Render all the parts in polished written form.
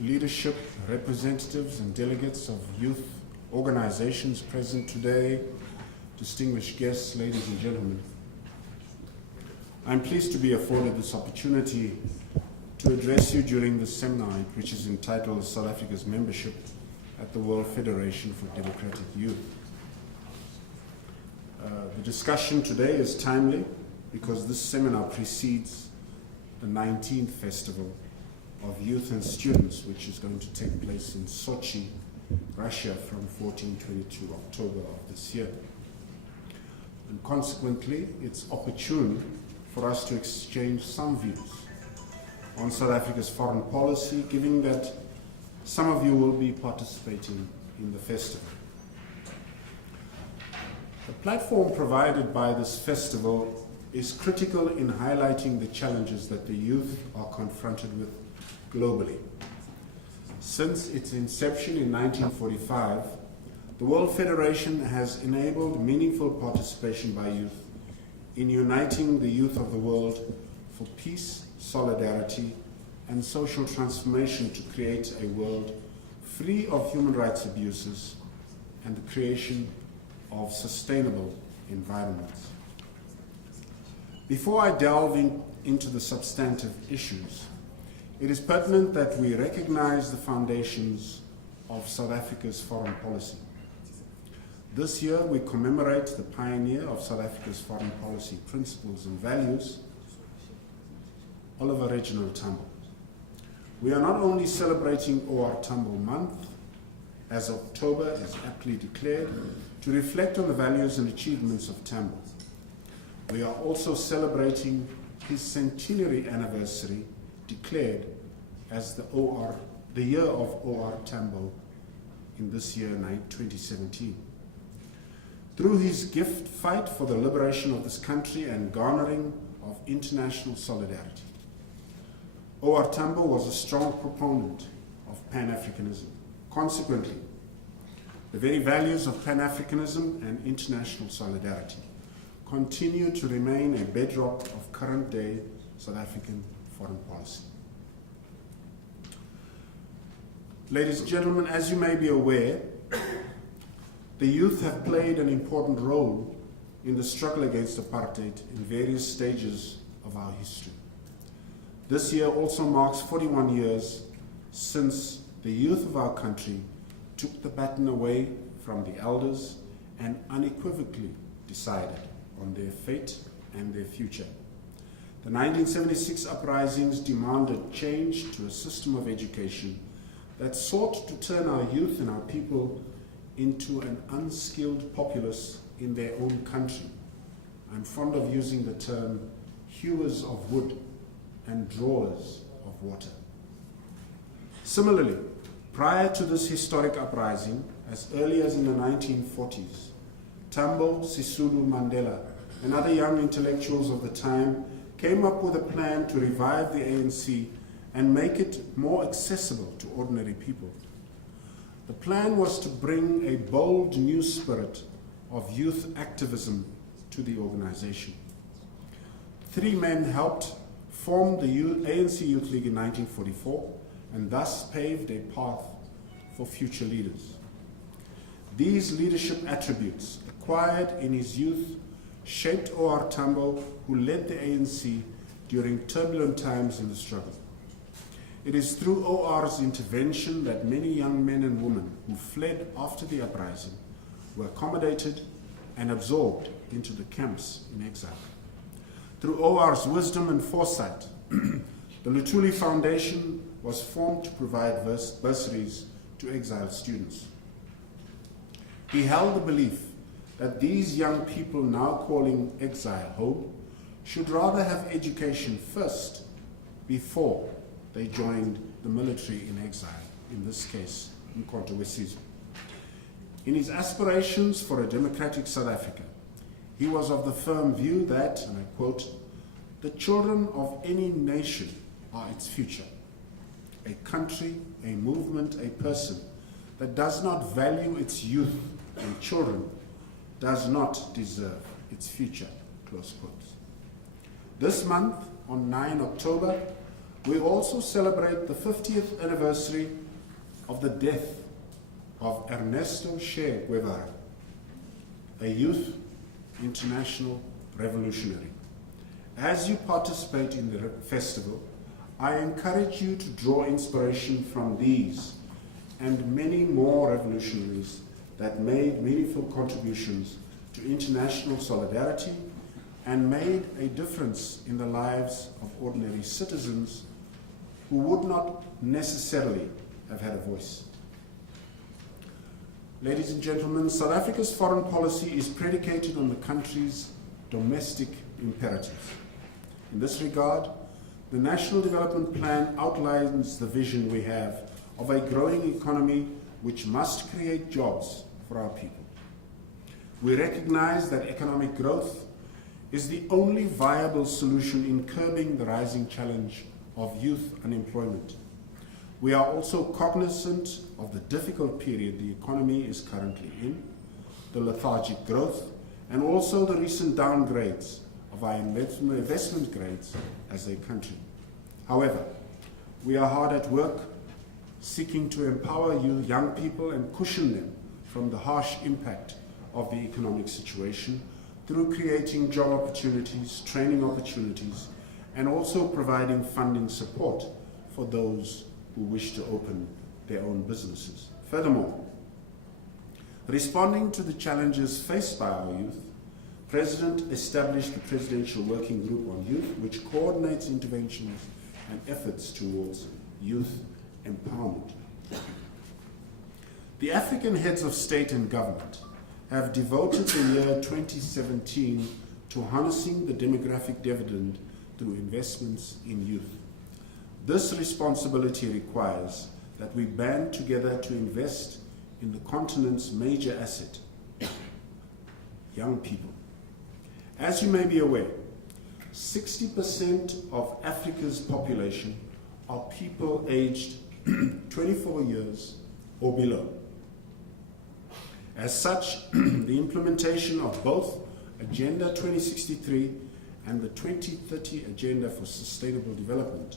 leadership, representatives and delegates of youth organizations present today, distinguished guests, ladies and gentlemen. I'm pleased to be afforded this opportunity to address you during this seminar, which is entitled South Africa's Membership at the World Federation for Democratic Youth. The discussion today is timely because this seminar precedes the 19th Festival of Youth and Students, which is going to take place in Sochi, Russia from 14-22 October of this year. And consequently, it's opportune for us to exchange some views on South Africa's foreign policy, given that some of you will be participating in the festival. The platform provided by this festival is critical in highlighting the challenges that the youth are confronted with globally. Since its inception in 1945, the World Federation has enabled meaningful participation by youth in uniting the youth of the world for peace, solidarity, and social transformation to create a world free of human rights abuses and the creation of sustainable environments. Before I delve into the substantive issues, it is pertinent that we recognize the foundations of South Africa's foreign policy. This year, we commemorate the pioneer of South Africa's foreign policy principles and values, Oliver Reginald Tambo. We are not only celebrating O.R. Tambo Month, as October is aptly declared, to reflect on the values and achievements of Tambo. We are also celebrating his centenary anniversary, declared as the year of O.R. Tambo in this year, 2017. Through his gift fight for the liberation of this country and garnering of international solidarity, O.R. Tambo was a strong proponent of Pan-Africanism. Consequently, the very values of Pan-Africanism and international solidarity continue to remain a bedrock of current-day South African foreign policy. Ladies and gentlemen, as you may be aware, the youth have played an important role in the struggle against apartheid in various stages of our history. This year also marks 41 years since the youth of our country took the baton away from the elders and unequivocally decided on their fate and their future. The 1976 uprisings demanded change to a system of education that sought to turn our youth and our people into an unskilled populace in their own country. I'm fond of using the term hewers of wood and drawers of water. Similarly, prior to this historic uprising, as early as in the 1940s, Tambo, Sisulu, Mandela, and other young intellectuals of the time came up with a plan to revive the ANC and make it more accessible to ordinary people. The plan was to bring a bold new spirit of youth activism to the organization. Three men helped form the ANC Youth League in 1944 and thus paved a path for future leaders. These leadership attributes acquired in his youth shaped O.R. Tambo, who led the ANC during turbulent times in the struggle. It is through O.R.'s intervention that many young men and women who fled after the uprising were accommodated and absorbed into the camps in exile. Through O.R.'s wisdom and foresight, the Luwellyn Foundation was formed to provide bursaries to exiled students. He held the belief that these young people now calling exile home should rather have education first before they joined the military in exile, in this case, in Wesizwe. In his aspirations for a democratic South Africa, he was of the firm view that, and I quote, "The children of any nation are its future. A country, a movement, a person that does not value its youth and children does not deserve its future," close quotes. This month, on 9 October, we also celebrate the 50th anniversary of the death of Ernesto Che Guevara, a youth international revolutionary. As you participate in the festival, I encourage you to draw inspiration from these and many more revolutionaries that made meaningful contributions to international solidarity and made a difference in the lives of ordinary citizens who would not necessarily have had a voice. Ladies and gentlemen, South Africa's foreign policy is predicated on the country's domestic imperatives. In this regard, the National Development Plan outlines the vision we have of a growing economy which must create jobs for our people. We recognize that economic growth is the only viable solution in curbing the rising challenge of youth unemployment. We are also cognizant of the difficult period the economy is currently in, the lethargic growth, and also the recent downgrades of our investment grades as a country. However, we are hard at work seeking to empower young people and cushion them from the harsh impact of the economic situation through creating job opportunities, training opportunities, and also providing funding support for those who wish to open their own businesses. Furthermore, responding to the challenges faced by our youth, the President established the Presidential Working Group on Youth, which coordinates interventions and efforts towards youth empowerment. The African heads of state and government have devoted the year 2017 to harnessing the demographic dividend through investments in youth. This responsibility requires that we band together to invest in the continent's major asset, young people. As you may be aware, 60% of Africa's population are people aged 24 years or below. As such, the implementation of both Agenda 2063 and the 2030 Agenda for Sustainable Development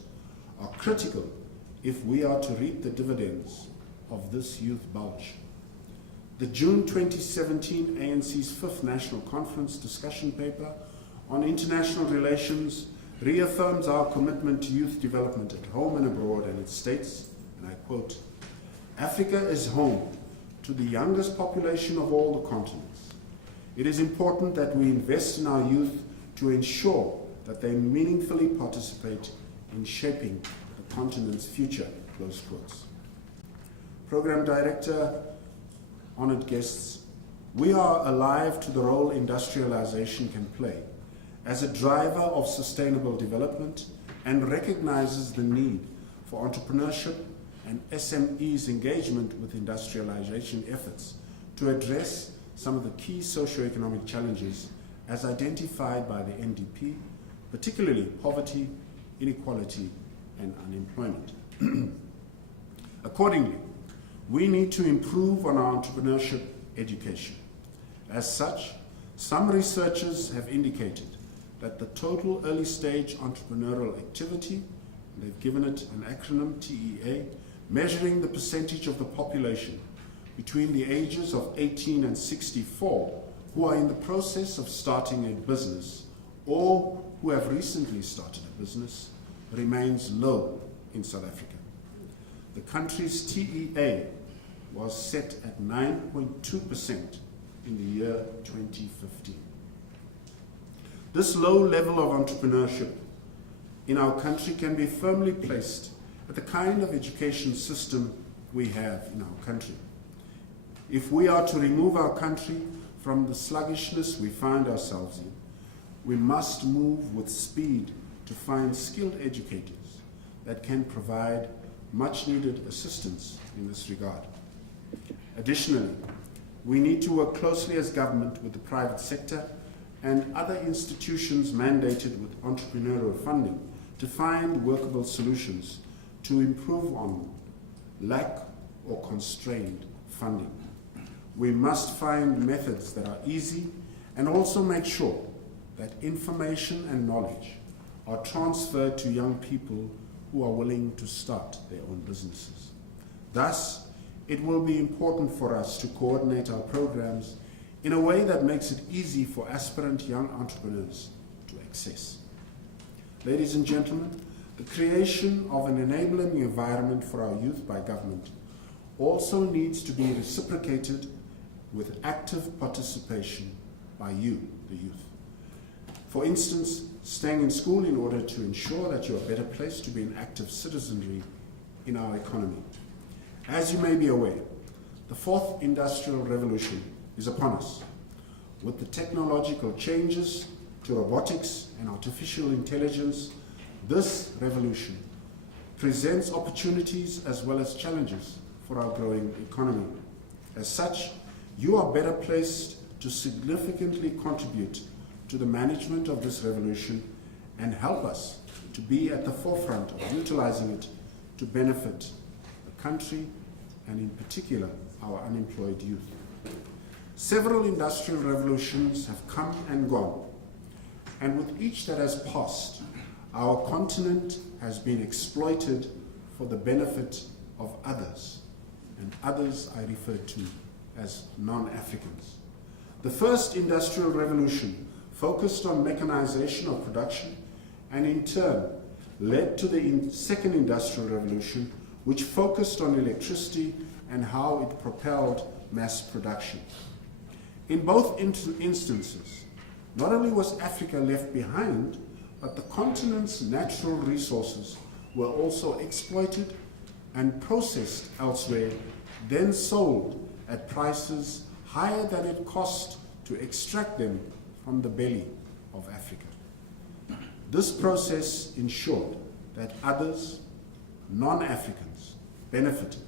are critical if we are to reap the dividends of this youth bulge. The June 2017 ANC's 5th National Conference discussion paper on international relations reaffirms our commitment to youth development at home and abroad, and it states, and I quote, "Africa is home to the youngest population of all the continents. It is important that we invest in our youth to ensure that they meaningfully participate in shaping the continent's future," close quotes. Program Director, honored guests, we are alive to the role industrialization can play as a driver of sustainable development and recognizes the need for entrepreneurship and SMEs' engagement with industrialization efforts to address some of the key socioeconomic challenges as identified by the NDP, particularly poverty, inequality, and unemployment. Accordingly, we need to improve on our entrepreneurship education. As such, some researchers have indicated that the total early stage entrepreneurial activity, they've given it an acronym, TEA, measuring the percentage of the population between the ages of 18 and 64 who are in the process of starting a business or who have recently started a business, remains low in South Africa. The country's TEA was set at 9.2% in the year 2015. This low level of entrepreneurship in our country can be firmly placed at the kind of education system we have in our country. If we are to remove our country from the sluggishness we find ourselves in, we must move with speed to find skilled educators that can provide much needed assistance in this regard. Additionally, we need to work closely as government with the private sector and other institutions mandated with entrepreneurial funding to find workable solutions to improve on lack or constrained funding. We must find methods that are easy and also make sure that information and knowledge are transferred to young people who are willing to start their own businesses. Thus, it will be important for us to coordinate our programs in a way that makes it easy for aspirant young entrepreneurs to access. Ladies and gentlemen, the creation of an enabling environment for our youth by government also needs to be reciprocated with active participation by you, the youth. For instance, staying in school in order to ensure that you are better placed to be an active citizenry in our economy. As you may be aware, the fourth industrial revolution is upon us. With the technological changes to robotics and artificial intelligence, this revolution presents opportunities as well as challenges for our growing economy. As such, you are better placed to significantly contribute to the management of this revolution and help us to be at the forefront of utilizing it to benefit the country and in particular our unemployed youth. Several industrial revolutions have come and gone, and with each that has passed, our continent has been exploited for the benefit of others, and others I refer to as non-Africans. The first industrial revolution focused on mechanization of production and in turn led to the second industrial revolution, which focused on electricity and how it propelled mass production. In both instances, not only was Africa left behind, but the continent's natural resources were also exploited and processed elsewhere, then sold at prices higher than it cost to extract them from the belly of Africa. This process ensured that others, non-Africans, benefited.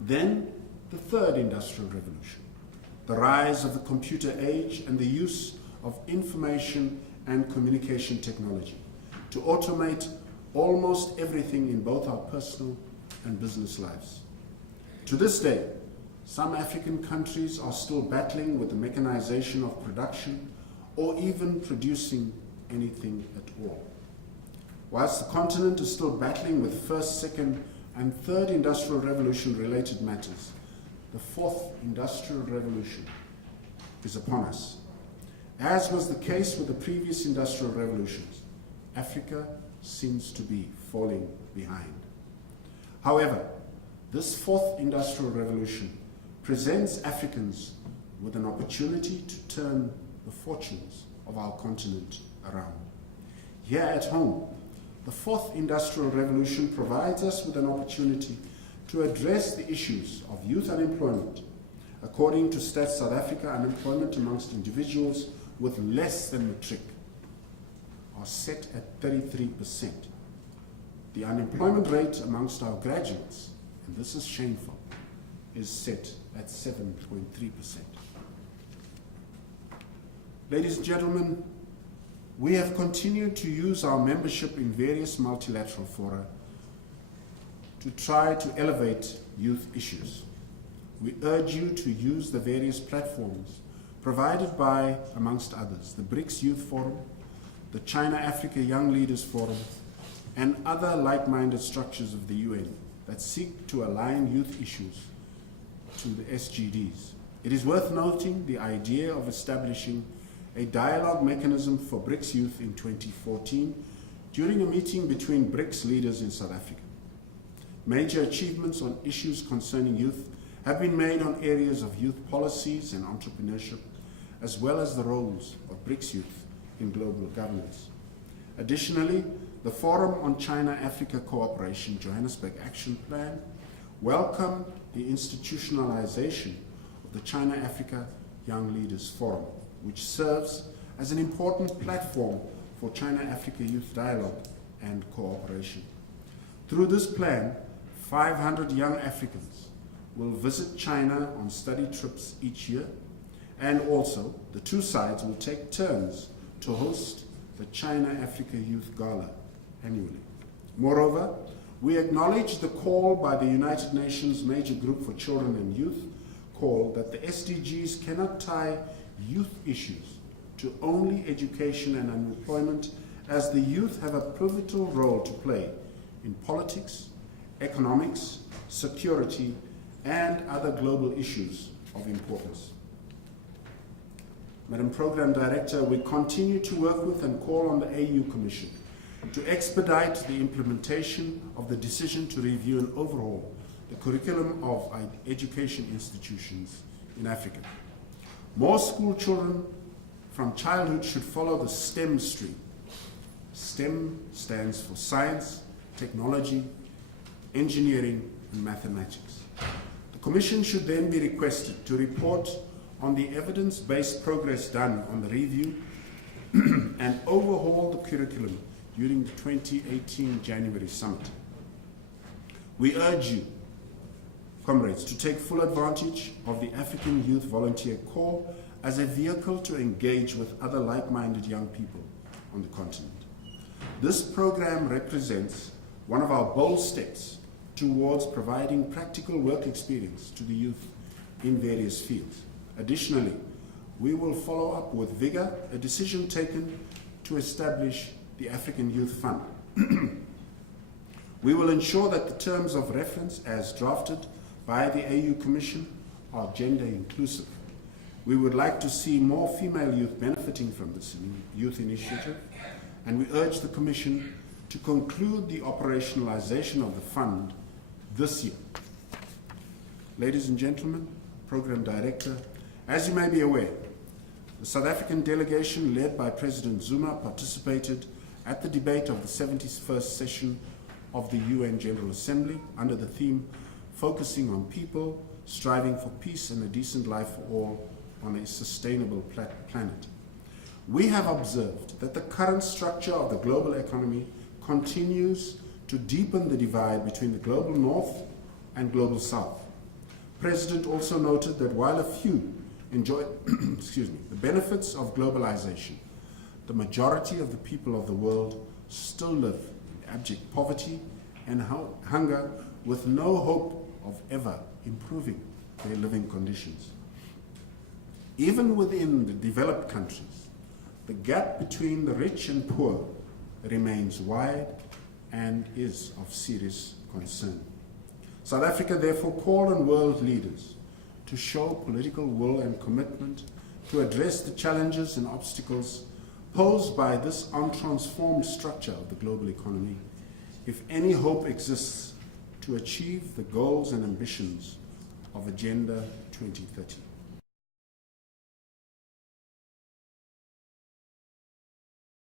Then, the third industrial revolution, the rise of the computer age and the use of information and communication technology to automate almost everything in both our personal and business lives. To this day, some African countries are still battling with the mechanization of production or even producing anything at all. Whilst the continent is still battling with first, second, and third industrial revolution related matters, the fourth industrial revolution is upon us. As was the case with the previous industrial revolutions, Africa seems to be falling behind. However, this fourth industrial revolution presents Africans with an opportunity to turn the fortunes of our continent around. Here at home, the fourth industrial revolution provides us with an opportunity to address the issues of youth unemployment. According to Stats South Africa, unemployment amongst individuals with less than matric are set at 33%. The unemployment rate amongst our graduates, and this is shameful, is set at 7.3%. Ladies and gentlemen, we have continued to use our membership in various multilateral fora to try to elevate youth issues. We urge you to use the various platforms provided by, amongst others, the BRICS Youth Forum, the China-Africa Young Leaders Forum, and other like-minded structures of the UN that seek to align youth issues to the SDGs. It is worth noting the idea of establishing a dialogue mechanism for BRICS youth in 2014 during a meeting between BRICS leaders in South Africa. Major achievements on issues concerning youth have been made on areas of youth policies and entrepreneurship, as well as the roles of BRICS youth in global governance. Additionally, the Forum on China-Africa Cooperation Johannesburg Action Plan welcomed the institutionalization of the China-Africa Young Leaders Forum, which serves as an important platform for China-Africa youth dialogue and cooperation. Through this plan, 500 young Africans will visit China on study trips each year, and also the two sides will take turns to host the China-Africa Youth Gala annually. Moreover, we acknowledge the call by the United Nations Major Group for Children and Youth call that the SDGs cannot tie youth issues to only education and unemployment, as the youth have a pivotal role to play in politics, economics, security, and other global issues of importance. Madam Program Director, we continue to work with and call on the AU Commission to expedite the implementation of the decision to review and overhaul the curriculum of education institutions in Africa. More school children from childhood should follow the STEM stream. STEM stands for science, technology, engineering, and mathematics. The Commission should then be requested to report on the evidence-based progress done on the review and overhaul the curriculum during the 2018 January summit. We urge you, comrades, to take full advantage of the African Youth Volunteer Corps as a vehicle to engage with other like-minded young people on the continent. This program represents one of our bold steps towards providing practical work experience to the youth in various fields. Additionally, we will follow up with vigor a decision taken to establish the African Youth Fund. We will ensure that the terms of reference as drafted by the AU Commission are gender inclusive. We would like to see more female youth benefiting from this youth initiative, and we urge the Commission to conclude the operationalization of the fund this year. Ladies and gentlemen, Program Director, as you may be aware, the South African delegation led by President Zuma participated at the debate of the 71st session of the UN General Assembly under the theme focusing on people, striving for peace and a decent life for all on a sustainable planet. We have observed that the current structure of the global economy continues to deepen the divide between the global north and global south. The President also noted that while a few enjoy the benefits of globalization, the majority of the people of the world still live in abject poverty and hunger with no hope of ever improving their living conditions. Even within the developed countries, the gap between the rich and poor remains wide and is of serious concern. South Africa therefore called on world leaders to show political will and commitment to address the challenges and obstacles posed by this untransformed structure of the global economy, if any hope exists to achieve the goals and ambitions of Agenda 2030.